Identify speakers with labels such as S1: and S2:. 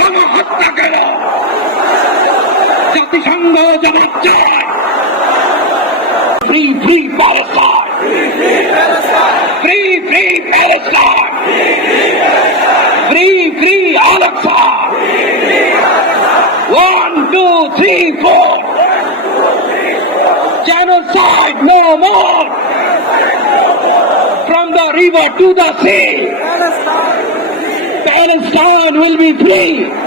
S1: কেন হত্যা কেন জাতিসংঘ জবাব চায়। Free free Palestine free free Palestine free free Alexa one two three four genocide no more from the river to the sea palestine will be free